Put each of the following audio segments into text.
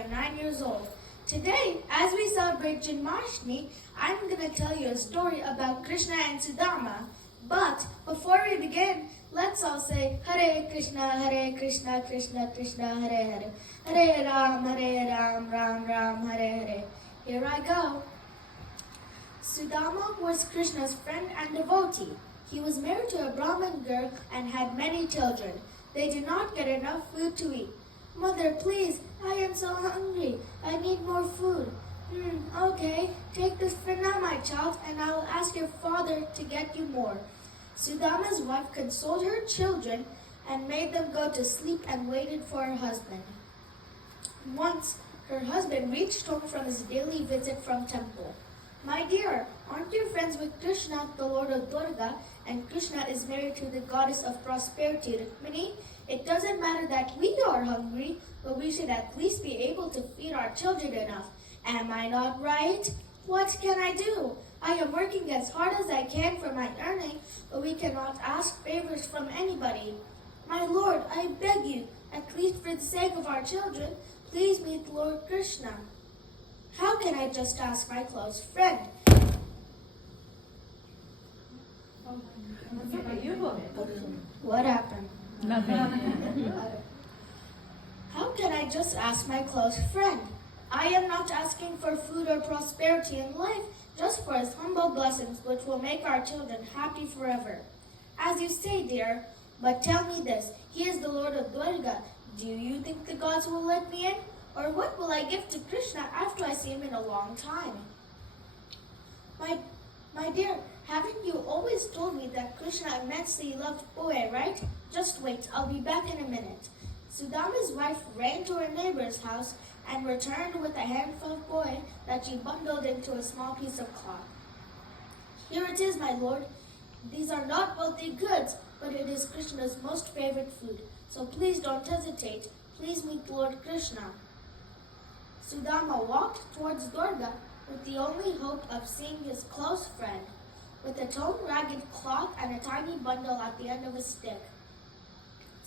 am 9 years old. Today, as we celebrate Janmashtami, I'm going to tell you a story about Krishna and Sudama. But before we begin, let's all say Hare Krishna, Krishna Krishna, Hare Hare. Hare Ram, Ram Ram, Hare Hare. Here I go. Sudama was Krishna's friend and devotee. He was married to a Brahmin girl and had many children. They did not get enough food to eat. Mother, please, I am so hungry. I need more food. Okay, take this for now, my child, and I will ask your father to get you more. Sudama's wife consoled her children and made them go to sleep and waited for her husband. Once, her husband reached home from his daily visit from temple. My dear, aren't you friends with Krishna, the Lord of Durga, and Krishna is married to the goddess of prosperity, Rukmini? It doesn't matter that we are hungry, but we should at least be able to feed our children enough. Am I not right? What can I do? I am working as hard as I can for my earning, but we cannot ask favors from anybody. My Lord, I beg you, at least for the sake of our children, please meet Lord Krishna. How can I just ask my close friend? What happened? Nothing. How can I just ask my close friend? I am not asking for food or prosperity in life, just for his humble blessings which will make our children happy forever. As you say, dear, but tell me this, he is the Lord of Durga. Do you think the gods will let me in? Or what will I give to Krishna after I see him in a long time? My dear, haven't you always told me that Krishna immensely loved boy, right? Just wait, I'll be back in a minute. Sudama's wife ran to her neighbor's house and returned with a handful of boy that she bundled into a small piece of cloth. Here it is, my lord. These are not wealthy goods, but it is Krishna's most favorite food. So please don't hesitate. Please meet Lord Krishna. Sudama walked towards Durga with the only hope of seeing his close friend, with a torn ragged cloth and a tiny bundle at the end of a stick.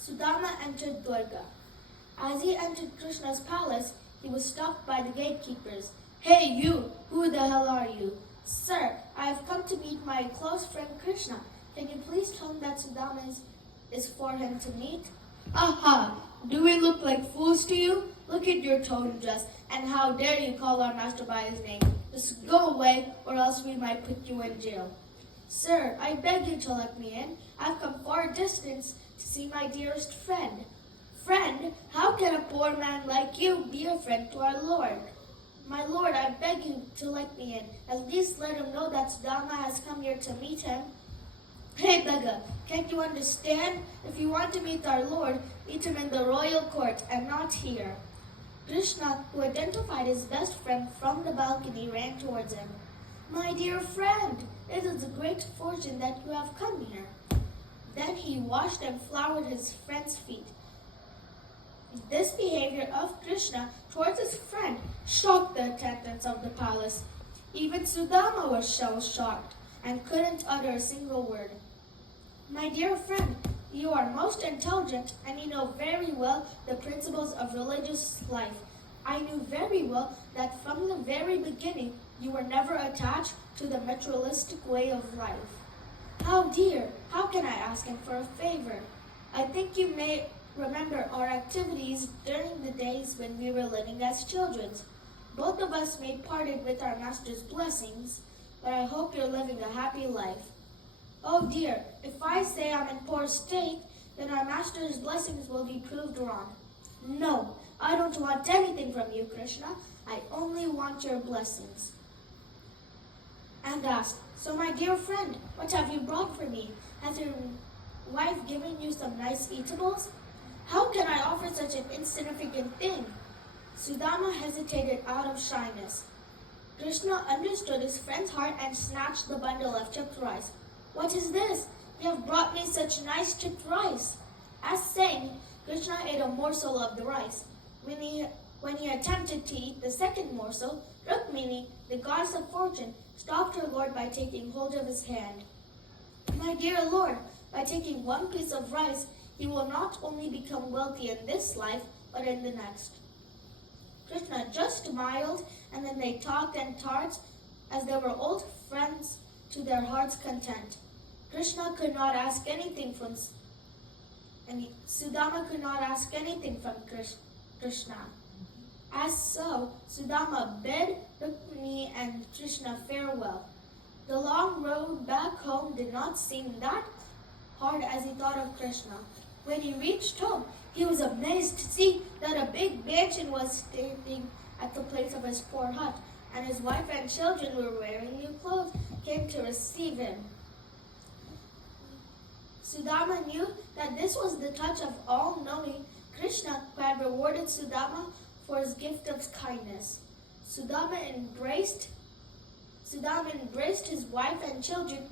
Sudama entered Durga. As he entered Krishna's palace, he was stopped by the gatekeepers. Hey you, who the hell are you? Sir, I have come to meet my close friend Krishna. Can you please tell him that Sudama is for him to meet? Aha! Do we look like fools to you? Look at your tone dress, and how dare you call our master by his name? Just go away, or else we might put you in jail. Sir, I beg you to let me in. I've come far distance to see my dearest friend. Friend, how can a poor man like you be a friend to our Lord? My Lord, I beg you to let me in. At least let him know that Sudama has come here to meet him. Hey, beggar, can't you understand? If you want to meet our Lord, meet him in the royal court and not here. Krishna, who identified his best friend from the balcony, ran towards him. My dear friend, it is a great fortune that you have come here. Then he washed and flowered his friend's feet. This behavior of Krishna towards his friend shocked the attendants of the palace. Even Sudama was shell-shocked and couldn't utter a single word. My dear friend, you are most intelligent and you know very well the principles of religious life. I knew very well that from the very beginning you were never attached to the materialistic way of life. How dear, how can I ask him for a favor? I think you may remember our activities during the days when we were living as children. Both of us may parted with our master's blessings, but I hope you're living a happy life. Oh dear, if I say I'm in poor state, then our master's blessings will be proved wrong. No, I don't want anything from you, Krishna. I only want your blessings. And asked, so my dear friend, what have you brought for me? Has your wife given you some nice eatables? How can I offer such an insignificant thing? Sudama hesitated out of shyness. Krishna understood his friend's heart and snatched the bundle of chipped rice. What is this? You have brought me such nice chipped rice. As saying, Krishna ate a morsel of the rice. When he attempted to eat the second morsel, Rukmini, the goddess of fortune, stopped her lord by taking hold of his hand. My dear lord, by taking one piece of rice, he will not only become wealthy in this life, but in the next. Krishna just smiled, and then they talked and talked as they were old friends to their heart's content. Krishna could not ask anything from and Sudama could not ask anything from Krishna. As so, Sudama bid Rukmini and Krishna farewell. The long road back home did not seem that hard as he thought of Krishna. When he reached home, he was amazed to see that a big mansion was standing at the place of his poor hut, and his wife and children were wearing new clothes, came to receive him. Sudama knew that this was the touch of all-knowing Krishna who had rewarded Sudama for his gift of kindness. Sudama embraced his wife and children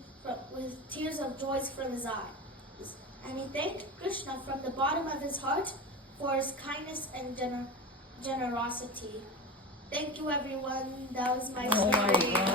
with tears of joy from his eyes, and he thanked Krishna from the bottom of his heart for his kindness and generosity. Thank you, everyone. That was my story.